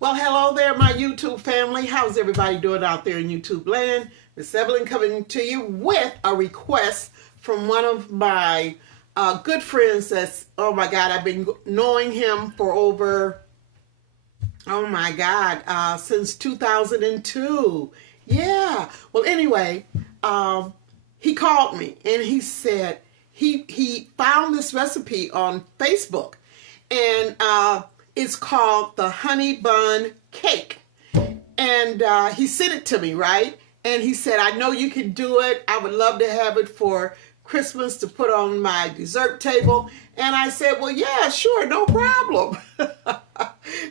Well, hello there, my YouTube family. How's everybody doing out there in YouTube land? Miss Evelyn coming to you with a request from one of my good friends that's, oh my God, I've been knowing him for over, oh my God, since 2002. Yeah. Well, anyway, he called me and he said he found this recipe on Facebook, and it's called the honey bun cake. And he sent it to me, right? And he said, I know you can do it. I would love to have it for Christmas to put on my dessert table. And I said, well, yeah, sure, no problem.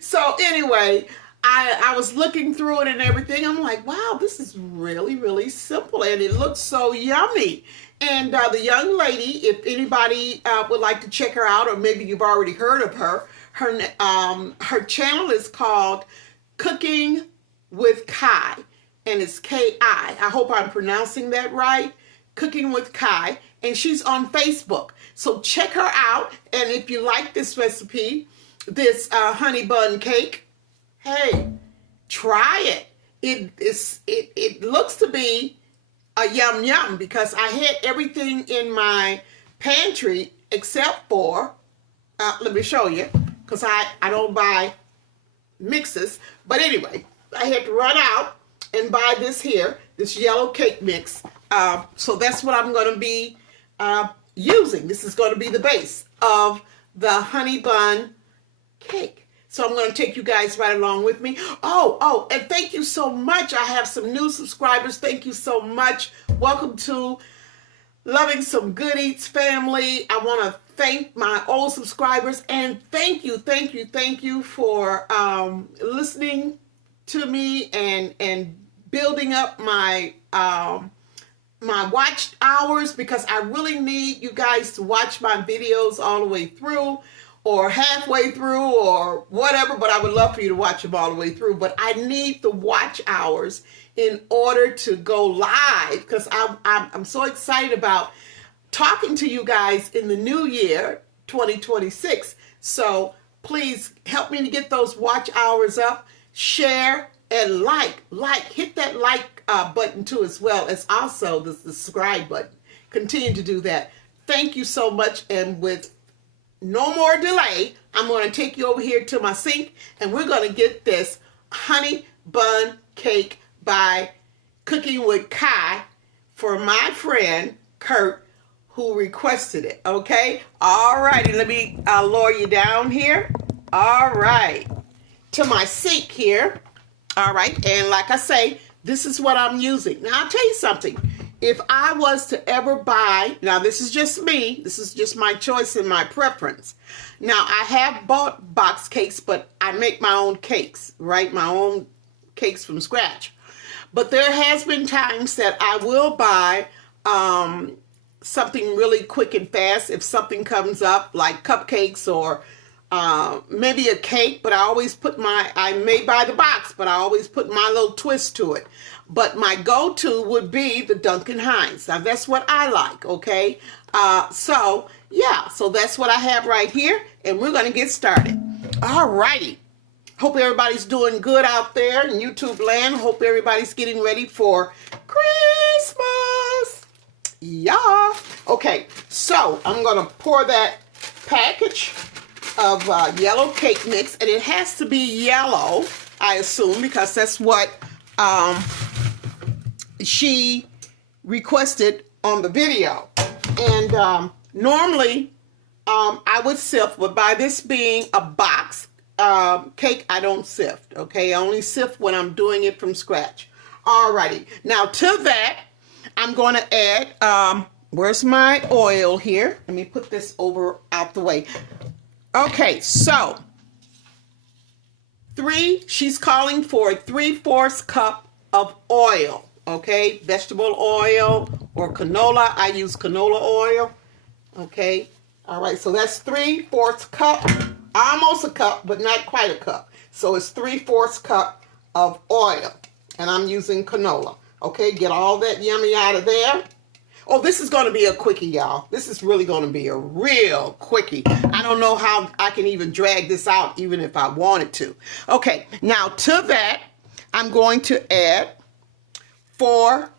So anyway, I was looking through it and everything. I'm like, wow, this is really, really simple. And it looks so yummy. And the young lady, if anybody would like to check her out, or maybe you've already heard of her, her channel is called Cooking with Kai, and it's K-I. I hope I'm pronouncing that right. Cooking with Kai, and she's on Facebook. So check her out, and if you like this recipe, this honey bun cake, hey, try it. It looks to be a yum yum, because I had everything in my pantry except for, let me show you, because I don't buy mixes. But anyway, I had to run out and buy this here, this yellow cake mix. So that's what I'm going to be using. This is going to be the base of the honey bun cake. So I'm going to take you guys right along with me. Oh, and thank you so much. I have some new subscribers. Thank you so much. Welcome to Loving Some Good Eats family. I want to thank my old subscribers, and thank you for listening to me and building up my my watch hours, because I really need you guys to watch my videos all the way through, or halfway through, or whatever, but I would love for you to watch them all the way through. But I need the watch hours in order to go live, because I'm so excited about talking to you guys in the new year, 2026. So please help me to get those watch hours up. Share and hit that like button too, as well as also the subscribe button. Continue to do that. Thank you so much, and with no more delay, I'm going to take you over here to my sink, and we're going to get this honey bun cake by Cooking with Kai for my friend Kurt, who requested it. Okay? All righty, let me lower you down here. All right, to my sink here. All right, and like I say, this is what I'm using. Now, I'll tell you something. If I was to ever buy, now this is just me, this is just my choice and my preference. Now, I have bought box cakes, but I make my own cakes, right? My own cakes from scratch. But there has been times that I will buy something really quick and fast if something comes up, like cupcakes or maybe a cake, but I always put I may buy the box, but I always put my little twist to it. But my go-to would be the Duncan Hines. Now, that's what I like, okay? So, yeah, so that's what I have right here, and we're going to get started. All righty. Hope everybody's doing good out there in YouTube land. Hope everybody's getting ready for Christmas. Yeah. Okay, so I'm going to pour that package of yellow cake mix, and it has to be yellow, I assume, because that's what she requested on the video. And normally I would sift, but by this being a box cake, I don't sift. Okay, I only sift when I'm doing it from scratch. Alrighty, now to that I'm going to add where's my oil here? Let me put this over out the way. Okay, so she's calling for 3/4 cup of oil. Okay, vegetable oil or canola. I use canola oil. Okay, all right, so that's 3/4 cup, almost a cup, but not quite a cup. So it's 3/4 cup of oil, and I'm using canola. Okay, get all that yummy out of there. Oh, this is going to be a quickie, y'all. This is really going to be a real quickie. I don't know how I can even drag this out even if I wanted to. Okay, now to that, I'm going to add 4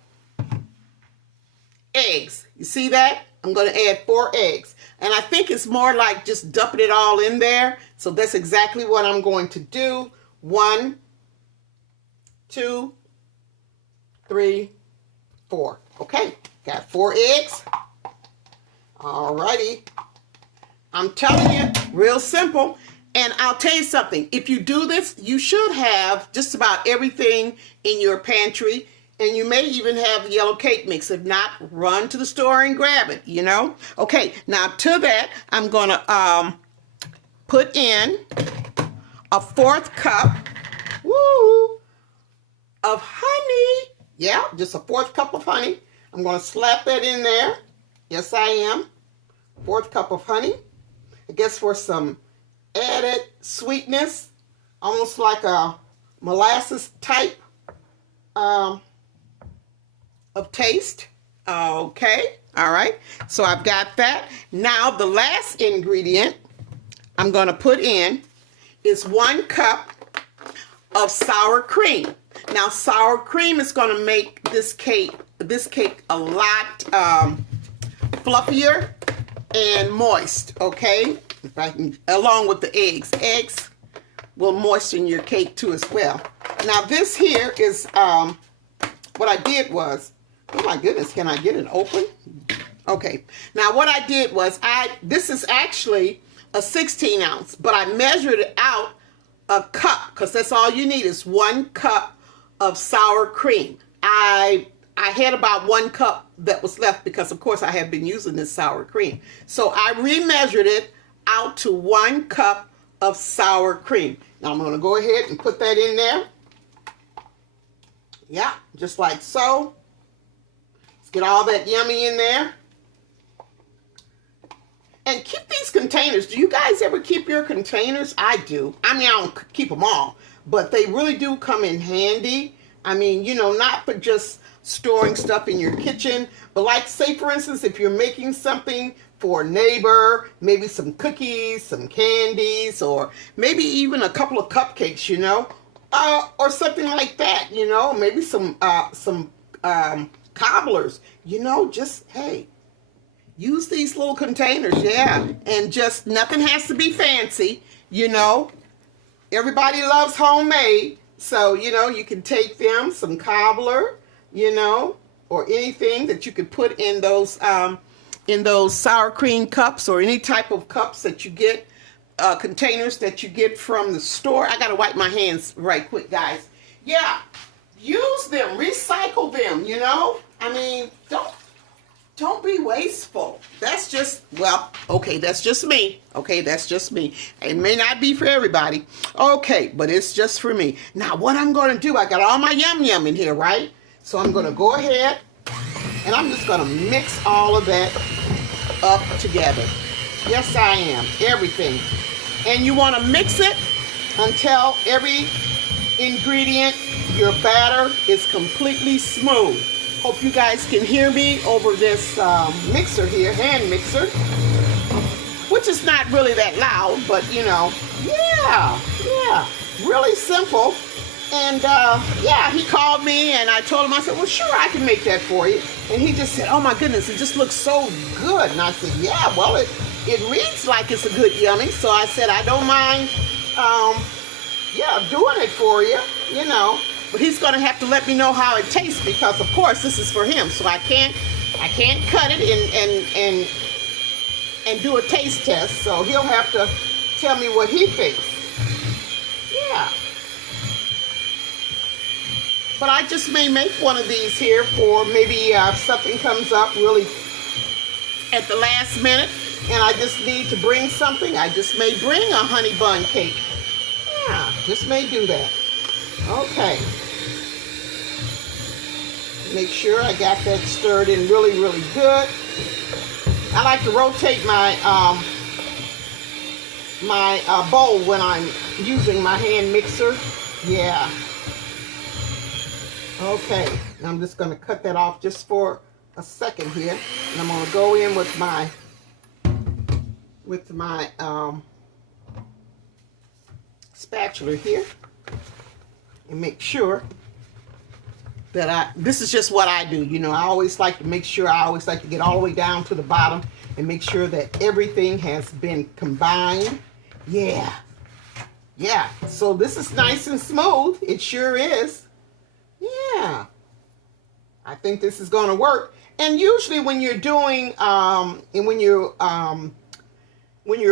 eggs. You see that? I'm going to add 4 eggs. And I think it's more like just dumping it all in there. So that's exactly what I'm going to do. 1, 2, 3, 4. Okay, got 4 eggs. Alrighty. I'm telling you, real simple. And I'll tell you something. If you do this, you should have just about everything in your pantry. And you may even have yellow cake mix. If not, run to the store and grab it, you know? Okay, now to that, I'm going to put in a 4th cup of honey. Yeah, just a 4th cup of honey. I'm going to slap that in there. Yes, I am. 4th cup of honey. I guess for some added sweetness, almost like a molasses type of taste. Okay, all right. So I've got that. Now the last ingredient I'm going to put in is 1 cup of sour cream. Now sour cream is going to make this cake a lot fluffier and moist. Okay, if I can, along with the eggs. Eggs will moisten your cake too as well. Now this here is what I did was, oh my goodness, can I get it open? Okay, now what I did was, this is actually a 16 ounce, but I measured it out a cup, because that's all you need is 1 cup of sour cream. I had about 1 cup that was left because, of course, I have been using this sour cream. So I remeasured it out to 1 cup of sour cream. Now I'm going to go ahead and put that in there. Yeah, just like so. Let's get all that yummy in there. And keep these containers. Do you guys ever keep your containers? I do. I mean, I don't keep them all, but they really do come in handy. I mean, you know, not for just storing stuff in your kitchen, but like, say, for instance, if you're making something for a neighbor, maybe some cookies, some candies, or maybe even a couple of cupcakes, you know, or something like that, you know, maybe some cobblers, you know, just, hey, use these little containers, yeah, and just, nothing has to be fancy, you know. Everybody loves homemade, so, you know, you can take them, some cobbler, you know, or anything that you could put in those sour cream cups, or any type of cups that you get, containers that you get from the store. I gotta wipe my hands right quick, guys. Yeah, use them, recycle them, you know. I mean, don't be wasteful. That's just, well, okay, that's just me. Okay, that's just me. It may not be for everybody. Okay, but it's just for me. Now, what I'm going to do, I got all my yum yum in here, right? So I'm going to go ahead and I'm just going to mix all of that up together. Yes, I am. Everything. And you want to mix it until every ingredient, your batter, is completely smooth. Hope you guys can hear me over this mixer here, hand mixer, which is not really that loud, but you know, yeah, really simple. And yeah, he called me and I told him, I said, well, sure, I can make that for you. And he just said, oh my goodness, it just looks so good. And I said, yeah, well, it reads like it's a good yummy. So I said, I don't mind, yeah, doing it for you, you know. But he's going to have to let me know how it tastes, because, of course, this is for him. So I can't cut it and do a taste test. So he'll have to tell me what he thinks. Yeah. But I just may make one of these here for maybe if something comes up really at the last minute and I just need to bring something. I just may bring a honey bun cake. Yeah, just may do that. Okay. Make sure I got that stirred in really, really good. I like to rotate my bowl when I'm using my hand mixer. Yeah. Okay. I'm just going to cut that off just for a second here, and I'm going to go in with my spatula here and make sure that this is just what I do. You know, I always like to make sure, I always like to get all the way down to the bottom and make sure that everything has been combined. Yeah. Yeah. So this is nice and smooth. It sure is. Yeah. I think this is going to work. And usually when you're doing, when you're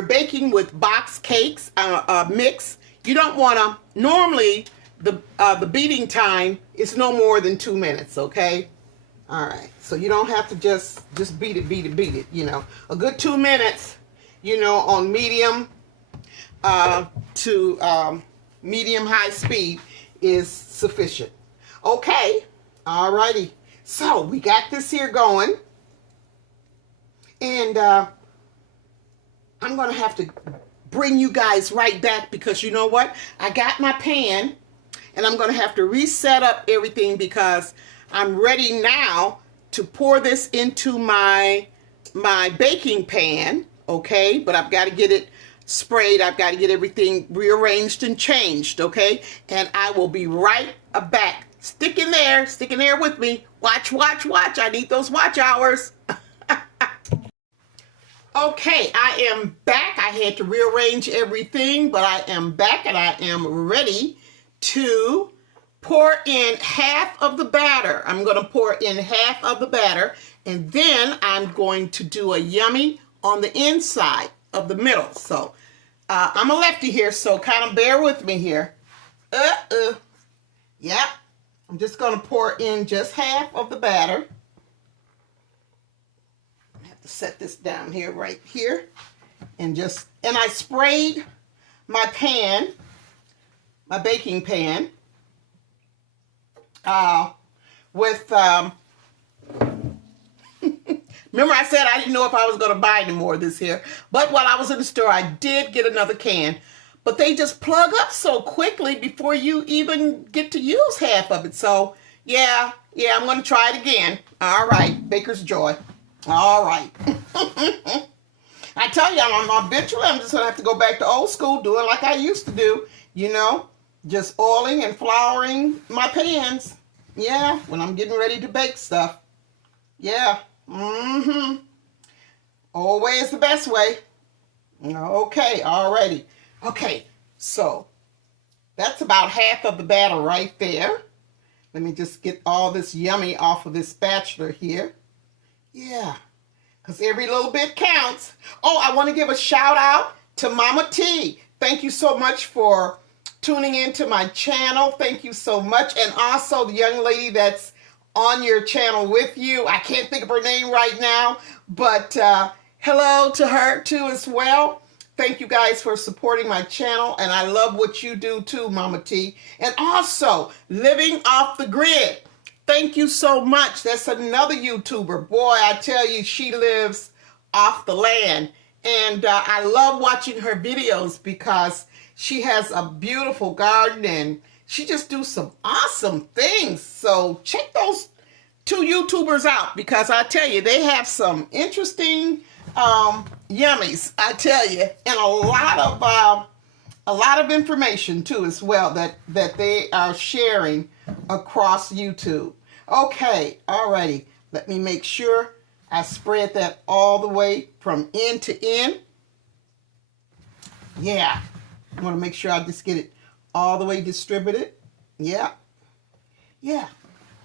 baking with box cakes, mix, you don't want to, normally the beating time is no more than 2 minutes, okay? All right, so you don't have to just beat it, you know. A good 2 minutes, you know, on medium to medium high speed is sufficient. Okay, all righty. So we got this here going, and I'm going to have to bring you guys right back because you know what? I got my pan, and I'm going to have to reset up everything because I'm ready now to pour this into my baking pan, okay? But I've got to get it sprayed. I've got to get everything rearranged and changed, okay? And I will be right back. Stick in there with me. Watch, watch, watch. I need those watch hours. Okay, I am back. I had to rearrange everything, but I am back and I am ready to pour in half of the batter. I'm going to pour in half of the batter, and then I'm going to do a yummy on the inside of the middle. So I'm a lefty here, so kind of bear with me here. Yeah, I'm just going to pour in just half of the batter. Set this down here, right here, and I sprayed my pan, my baking pan, with remember I said I didn't know if I was going to buy any more of this here, but while I was in the store I did get another can, but they just plug up so quickly before you even get to use half of it. So yeah, I'm going to try it again. All right, baker's joy. All right. I tell you, eventually I'm just going to have to go back to old school, doing like I used to do, you know, just oiling and flouring my pans. Yeah, when I'm getting ready to bake stuff. Yeah. Always the best way. Okay, alrighty. Okay, so that's about half of the batter right there. Let me just get all this yummy off of this spatula here. Yeah, because every little bit counts. Oh, I want to give a shout out to Momma T. Thank you so much for tuning into my channel. Thank you so much. And also the young lady that's on your channel with you. I can't think of her name right now, but hello to her too as well. Thank you guys for supporting my channel, and I love what you do too, Momma T. And also, Living Off the Grid. Thank you so much. That's another YouTuber. Boy, I tell you, she lives off the land. And I love watching her videos because she has a beautiful garden and she just do some awesome things. So check those two YouTubers out because I tell you, they have some interesting yummies, I tell you, and a lot of information too as well that they are sharing across YouTube. Okay, alrighty. Let me make sure I spread that all the way from end to end. Yeah, I want to make sure I just get it all the way distributed. Yeah.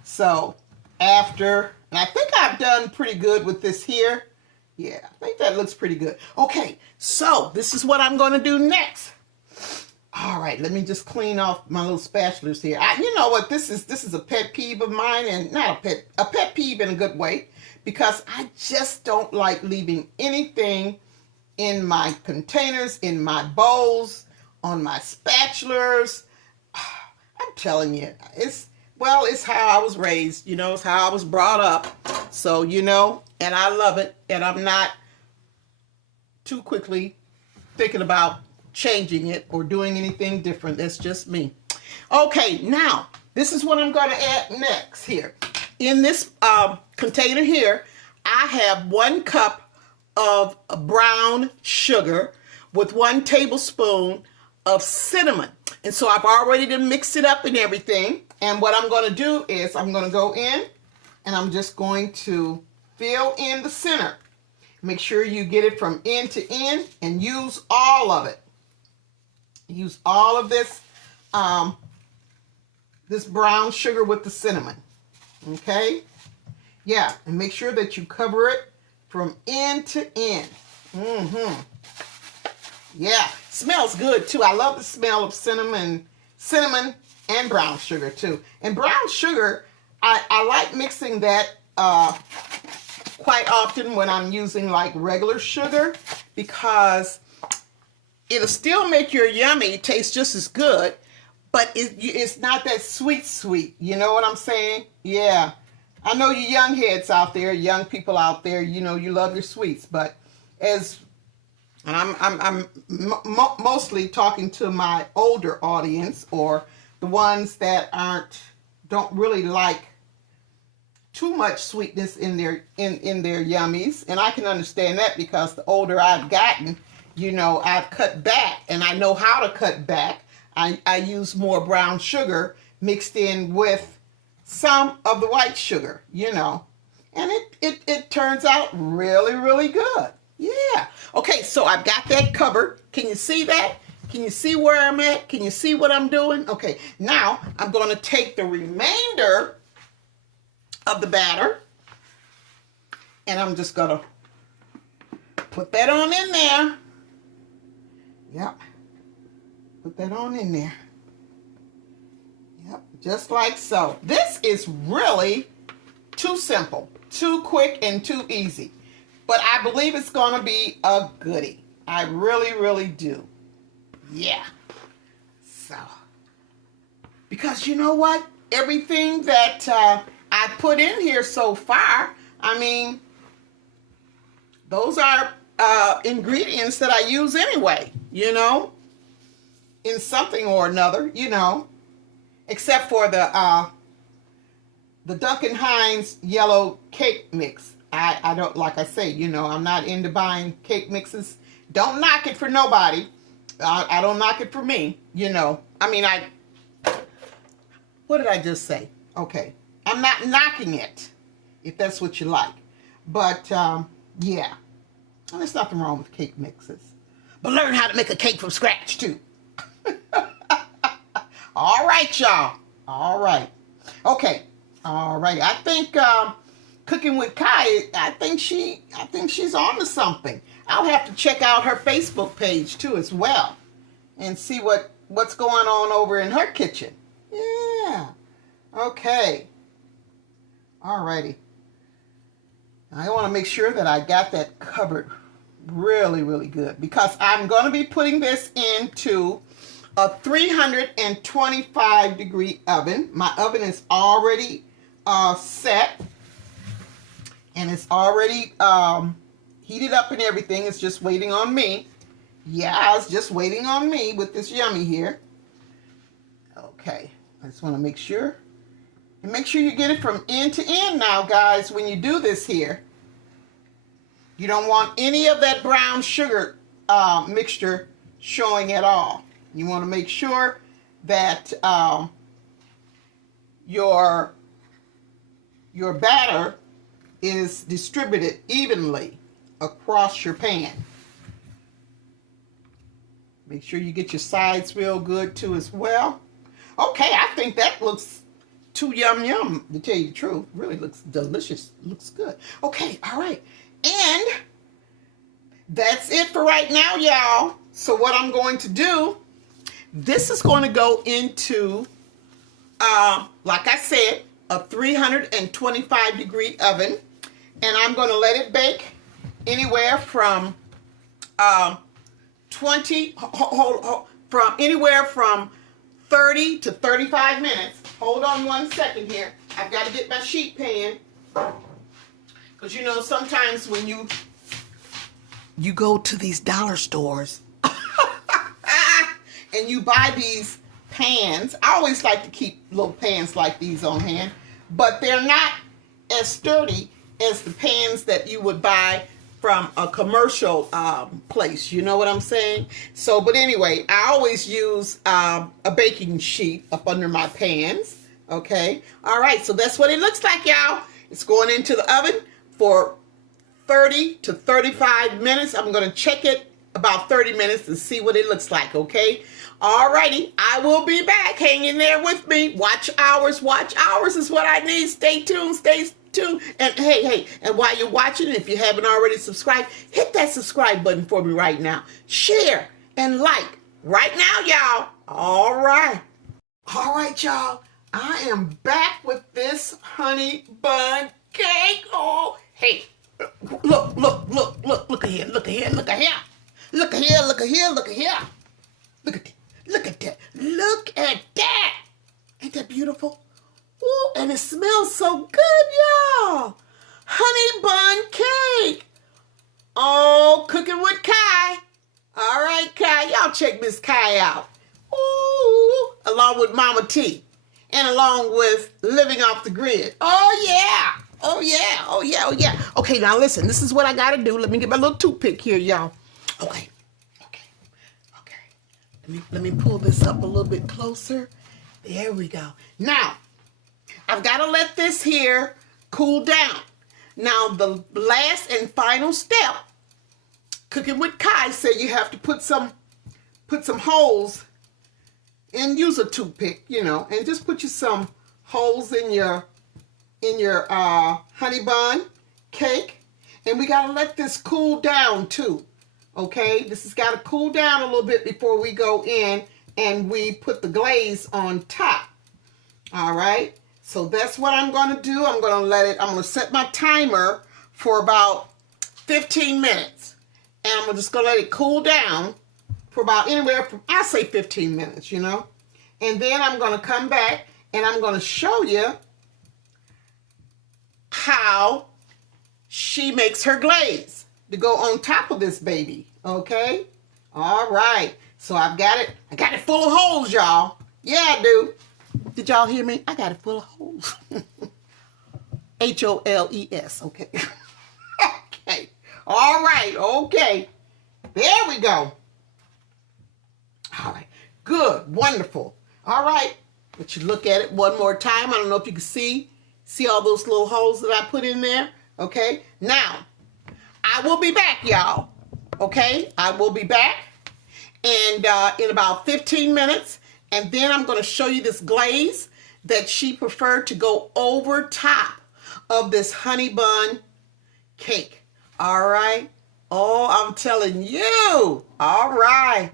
So after, and I think I've done pretty good with this here. Yeah, I think that looks pretty good. Okay, so this is what I'm going to do next. All right, let me just clean off my little spatulas here. You know what? This is a pet peeve of mine, and not a pet peeve in a good way, because I just don't like leaving anything in my containers, in my bowls, on my spatulas. I'm telling you, it's how I was raised. You know, it's how I was brought up. So, you know, and I love it, and I'm not too quickly thinking about changing it or doing anything different. That's just me. Okay, now this is what I'm going to add next here. In this container here, I have 1 cup of brown sugar with 1 tablespoon of cinnamon. And so I've already done mixed it up and everything. And what I'm going to do is I'm going to go in and I'm just going to fill in the center. Make sure you get it from end to end and use all of it. Use all of this, this brown sugar with the cinnamon. Okay? Yeah, and make sure that you cover it from end to end. Yeah, smells good too. I love the smell of cinnamon and brown sugar too. And brown sugar, I like mixing that quite often when I'm using like regular sugar, because it'll still make your yummy taste just as good, but it's not that sweet. You know what I'm saying? Yeah. I know you young heads out there, young people out there, you know, you love your sweets, but I'm mostly talking to my older audience, or the ones that don't really like too much sweetness in their yummies. And I can understand that, because the older I've gotten, you know, I've cut back, and I know how to cut back. I use more brown sugar mixed in with some of the white sugar, you know, and it turns out really, really good. Yeah. Okay, so I've got that covered. Can you see that? Can you see where I'm at? Can you see what I'm doing? Okay, now I'm going to take the remainder of the batter, and I'm just going to put that on in there. Yep. Put that on in there. Yep, just like so. This is really too simple, too quick, and too easy. But I believe it's going to be a goodie. I really, really do. Yeah. So, because you know what? Everything that I put in here so far, I mean, those are ingredients that I use anyway, you know, in something or another, you know, except for the Duncan Hines yellow cake mix. I don't, like I say, you know, I'm not into buying cake mixes. Don't knock it for nobody. I don't knock it for me, you know. I mean, what did I just say? Okay. I'm not knocking it, if that's what you like. But, yeah. And there's nothing wrong with cake mixes. But learn how to make a cake from scratch, too. All right, y'all. All right. Okay. All right. I think Cooking with Kai, I think she's on to something. I'll have to check out her Facebook page too as well, and see what's going on over in her kitchen. Yeah. Okay. All righty. I want to make sure that I got that covered really, really good, because I'm going to be putting this into a 325 degree oven. My oven is already set, and it's already heated up and everything. It's just waiting on me. Yeah, it's just waiting on me with this yummy here. Okay, I just want to make sure. And make sure you get it from end to end now, guys, when you do this here. You don't want any of that brown sugar mixture showing at all. You want to make sure that your batter is distributed evenly across your pan. Make sure you get your sides real good too as well. Okay, I think that looks too yum to tell you the truth. Really looks delicious. Looks good. Okay, all right. And that's it for right now, y'all. So what I'm going to do, this is going to go into, like I said, a 325 degree oven. And I'm going to let it bake anywhere from anywhere from 30 to 35 minutes. Hold on one second here. I've got to get my sheet pan. Because, you know, sometimes when you go to these dollar stores and you buy these pans, I always like to keep little pans like these on hand, but they're not as sturdy as the pans that you would buy from a commercial place. You know what I'm saying? So, but anyway, I always use a baking sheet up under my pans. Okay. All right. So that's what it looks like, y'all. It's going into the oven for 30 to 35 minutes. I'm going to check it about 30 minutes and see what it looks like. Okay. All righty. I will be back. Hang in there with me. Watch hours. Watch hours is what I need. Stay tuned. Stay tuned. And hey, and while you're watching, if you haven't already subscribed, hit that subscribe button for me right now. Share and like right now, y'all. All right. All right, y'all. I am back with this honey bun cake. Oh, hey, look at here, look at here, look at here. Look at here, look at here, look at here. Look at that, look at that, look at that. Ain't that beautiful? Ooh, and it smells so good, y'all. Honey bun cake. Oh, cooking with Kai. All right, Kai, y'all check Miss Kai out. Ooh, along with Momma T. And along with living off the grid. Oh, yeah. Oh, yeah. Oh, yeah. Oh, yeah. Okay, now listen. This is what I got to do. Let me get my little toothpick here, y'all. Okay. Let me pull this up a little bit closer. There we go. Now, I've got to let this here cool down. Now, the last and final step, cooking with Kai said you have to put some holes and use a toothpick, you know, and just put you some holes in your honey bun cake. And we got to let this cool down too. Okay, this has got to cool down a little bit before we go in and we put the glaze on top. All right, so that's what I'm going to do. I'm going to set my timer for about 15 minutes. And I'm just going to let it cool down for about anywhere from, I say 15 minutes, you know. And then I'm going to come back and I'm going to show you how she makes her glaze to go on top of this baby. Okay? All right. So I got it full of holes, y'all. Yeah, I do. Did y'all hear me? I got it full of holes. Holes. Okay. Okay. All right. Okay. There we go. All right. Good. Wonderful. All right. Let you look at it one more time. I don't know if you can see all those little holes that I put in there. Okay. Now, I will be back, y'all. Okay. I will be back. And in about 15 minutes. And then I'm going to show you this glaze that she preferred to go over top of this honey bun cake. All right. Oh, I'm telling you. All right.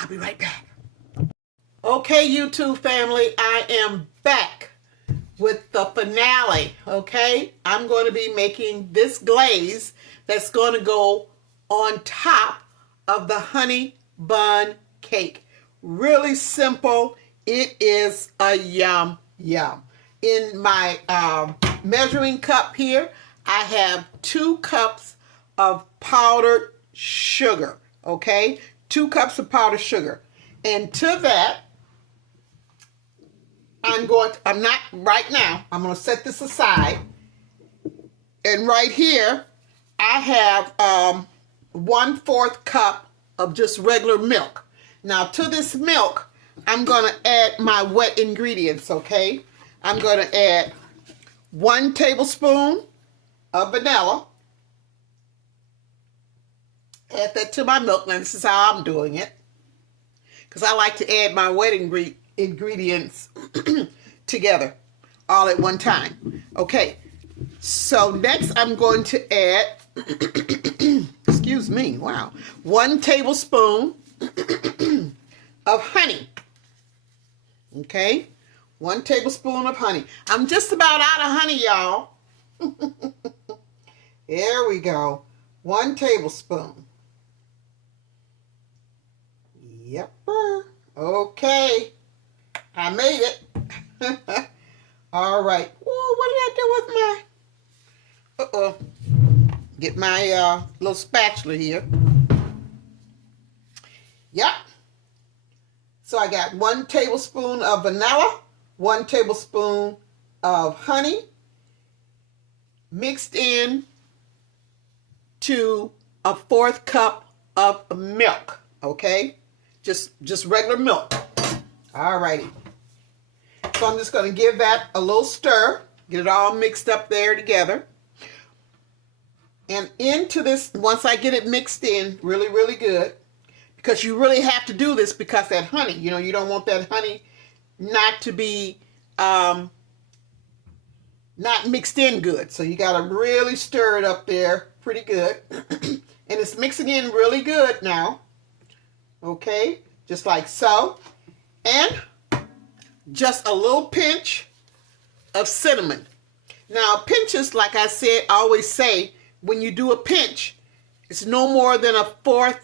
I'll be right back. Okay, YouTube family, I am back with the finale, okay? I'm going to be making this glaze that's going to go on top of the honey bun cake. Really simple. It is a yum. In my measuring cup here, I have 2 cups of powdered sugar, okay? 2 cups of powdered sugar. And to that, I'm going to set this aside. And right here, I have 1/4 cup of just regular milk. Now to this milk, I'm going to add my wet ingredients, okay? I'm going to add 1 tablespoon of vanilla. Add that to my milk. Now this is how I'm doing it, because I like to add my wet ingredients together all at one time. Okay, so next I'm going to add, excuse me, wow, 1 tablespoon of honey. Okay, 1 tablespoon of honey. I'm just about out of honey, y'all. There we go. 1 tablespoon. Yep. Okay. I made it. All right. Whoa, what did I do with my... Get my little spatula here. Yep. So I got 1 tablespoon of vanilla, 1 tablespoon of honey, mixed in to a 1/4 cup of milk, okay? Just regular milk. Alrighty. So I'm just going to give that a little stir, get it all mixed up there together. And into this, once I get it mixed in really, really good, because you really have to do this because that honey, you know, you don't want that honey not to be not mixed in good. So you got to really stir it up there pretty good. And it's mixing in really good now. Okay, just like so. And just a little pinch of cinnamon. Now, pinches, like I said, I always say, when you do a pinch, it's no more than 1/4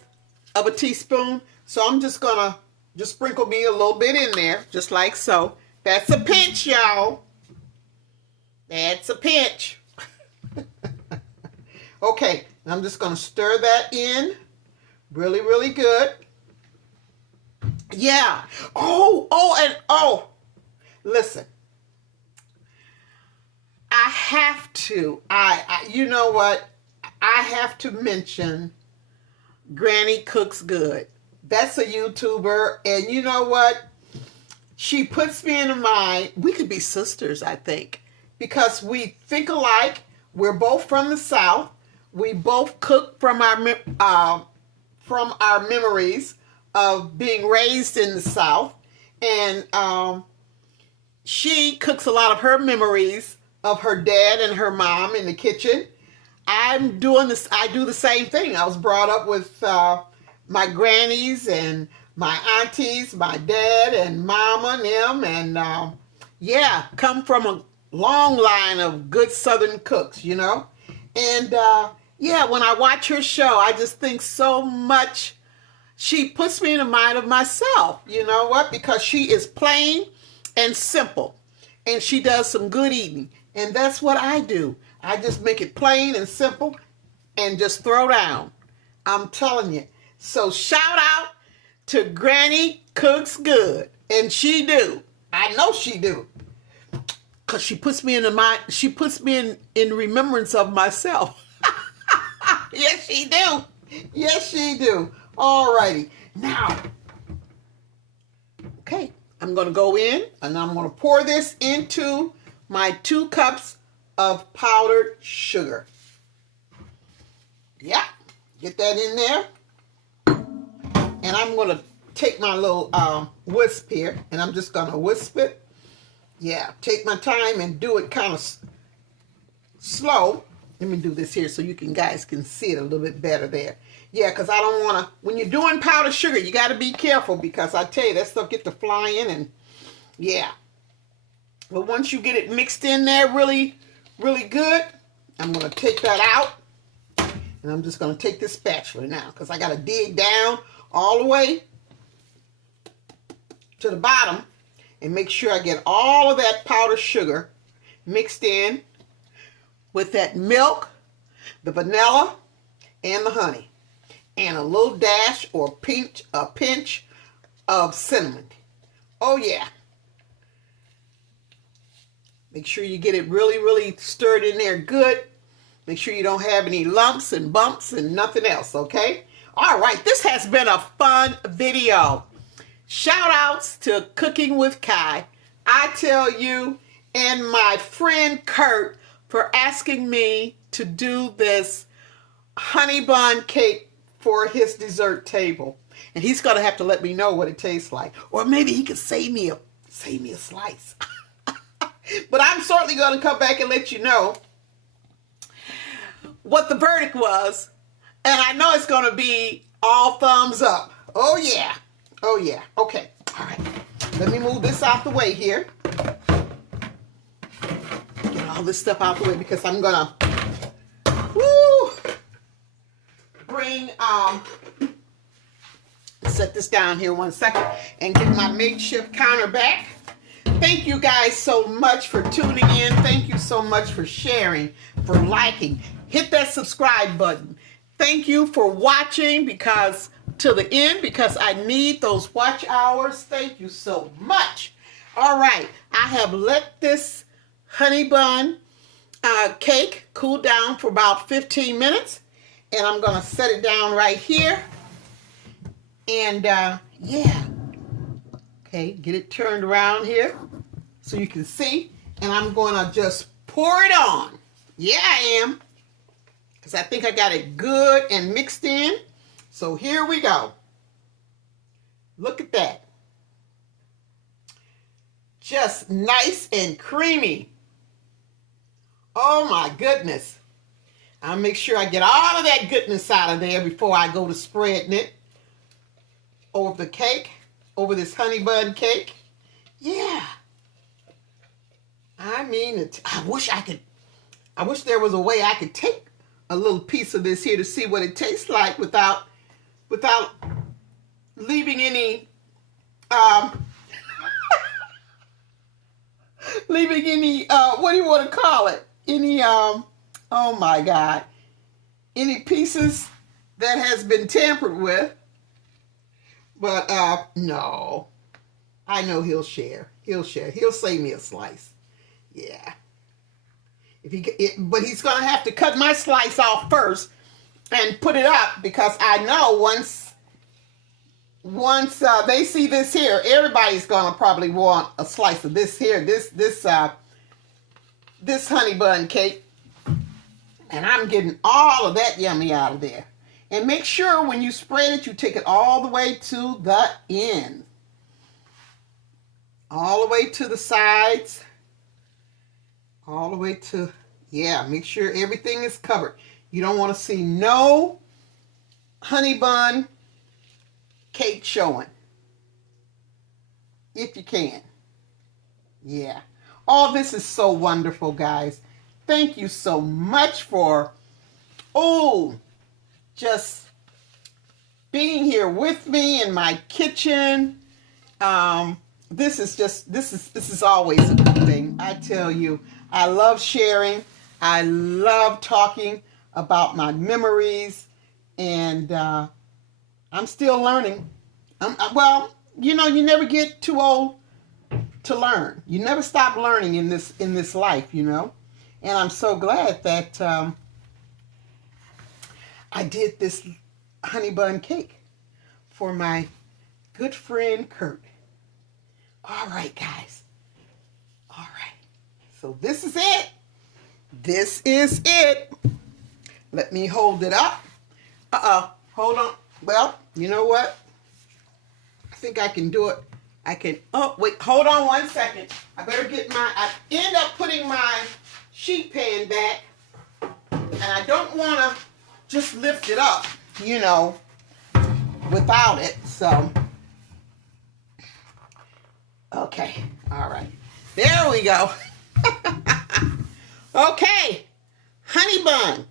of a teaspoon. So I'm just gonna sprinkle me a little bit in there, just like so. That's a pinch, y'all. That's a pinch. Okay, I'm just gonna stir that in really, really good. Yeah. Oh, listen. I have to. You know what? I have to mention Granny Cooks Good. That's a YouTuber, and you know what? She puts me in mind. We could be sisters, I think, because we think alike. We're both from the South. We both cook from our memories of being raised in the South, and she cooks a lot of her memories of her dad and her mom in the kitchen. I'm doing this. I do the same thing. I was brought up with my grannies and my aunties, my dad and mama and them, and yeah, come from a long line of good Southern cooks, you know. And yeah, when I watch her show, I just think so much. She puts me in the mind of myself, you know what? Because she is plain and simple, and she does some good eating, and that's what I do. I just make it plain and simple and just throw down. I'm telling you. So shout out to Granny Cooks Good. And she do. I know she do. Because she puts me in the mind, she puts me in remembrance of myself. Yes, she do. Yes, she do. Alrighty. Now, okay, I'm going to go in and I'm going to pour this into my 2 cups of powdered sugar. Yeah, get that in there. And I'm going to take my little wisp here, and I'm just going to wisp it. Yeah, take my time and do it kind of slow. Let me do this here so you guys can see it a little bit better there. Yeah, because I don't want to, when you're doing powdered sugar, you got to be careful, because I tell you, that stuff get to flying, and yeah. But once you get it mixed in there really, really good, I'm going to take that out, and I'm just going to take this spatula now, because I got to dig down all the way to the bottom and make sure I get all of that powdered sugar mixed in with that milk, the vanilla, and the honey, and a little dash or a pinch of cinnamon. Oh yeah. Make sure you get it really, really stirred in there good. Make sure you don't have any lumps and bumps and nothing else, okay? All right, this has been a fun video. Shout outs to Cooking with Kai. I tell you, and my friend Kurt for asking me to do this honey bun cake for his dessert table. And he's going to have to let me know what it tastes like. Or maybe he could save me a slice. But I'm certainly going to come back and let you know what the verdict was. And I know it's going to be all thumbs up. Oh, yeah. Oh, yeah. Okay. All right. Let me move this out the way here. Get all this stuff out the way, because I'm going to bring, set this down here 1 second and get my makeshift counter back. Thank you guys so much for tuning in. Thank you so much for sharing, for liking. Hit that subscribe button. Thank you for watching to the end, because I need those watch hours. Thank you so much. All right. I have let this honey bun cake cool down for about 15 minutes. And I'm going to set it down right here. And yeah. Okay, get it turned around here so you can see. And I'm going to just pour it on. Yeah, I am. Because I think I got it good and mixed in. So here we go. Look at that. Just nice and creamy. Oh my goodness. I'll make sure I get all of that goodness out of there before I go to spreading it over the cake, over this honey bun cake. Yeah. I mean, I wish there was a way I could take a little piece of this here to see what it tastes like without leaving any what do you want to call it? Any oh my God. Any pieces that has been tampered with. But no. I know he'll share. He'll share. He'll save me a slice. Yeah. But he's going to have to cut my slice off first and put it up, because I know once they see this here, everybody's going to probably want a slice of this here, this honey bun cake. And I'm getting all of that yummy out of there. And make sure when you spread it, you take it all the way to the end. All the way to the sides. All the way to, yeah, make sure everything is covered. You don't want to see no honey bun cake showing. If you can. Yeah. All this is so wonderful, guys. Thank you so much for, just being here with me in my kitchen. This is always a good thing. I tell you, I love sharing. I love talking about my memories, and I'm still learning. Well, you know, you never get too old to learn. You never stop learning in this life, you know. And I'm so glad that I did this honey bun cake for my good friend Kurt. All right, guys. All right. So this is it. This is it. Let me hold it up. Hold on. Well, you know what? I think I can do it. I can. Oh, wait. Hold on one second. I better get I end up putting my sheet pan back. And I don't want to just lift it up, you know, without it. So, okay. All right. There we go. Okay. Honey bun.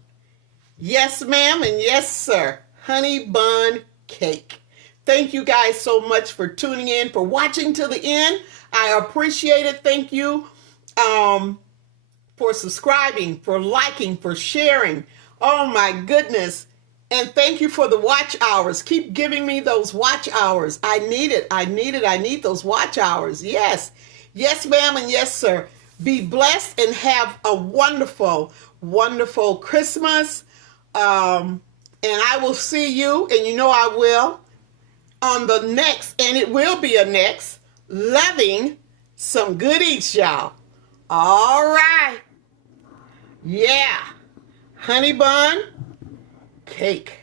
Yes, ma'am, and yes, sir. Honey bun cake. Thank you guys so much for tuning in, for watching till the end. I appreciate it. Thank you for subscribing, for liking, for sharing. Oh, my goodness. And thank you for the watch hours. Keep giving me those watch hours. I need it. I need it. I need those watch hours. Yes. Yes, ma'am, and yes, sir. Be blessed and have a wonderful, wonderful Christmas. And I will see you, and you know I will, on the next, and it will be a next, Loving Some Good Eats, y'all. All right. Yeah. Honey bun cake.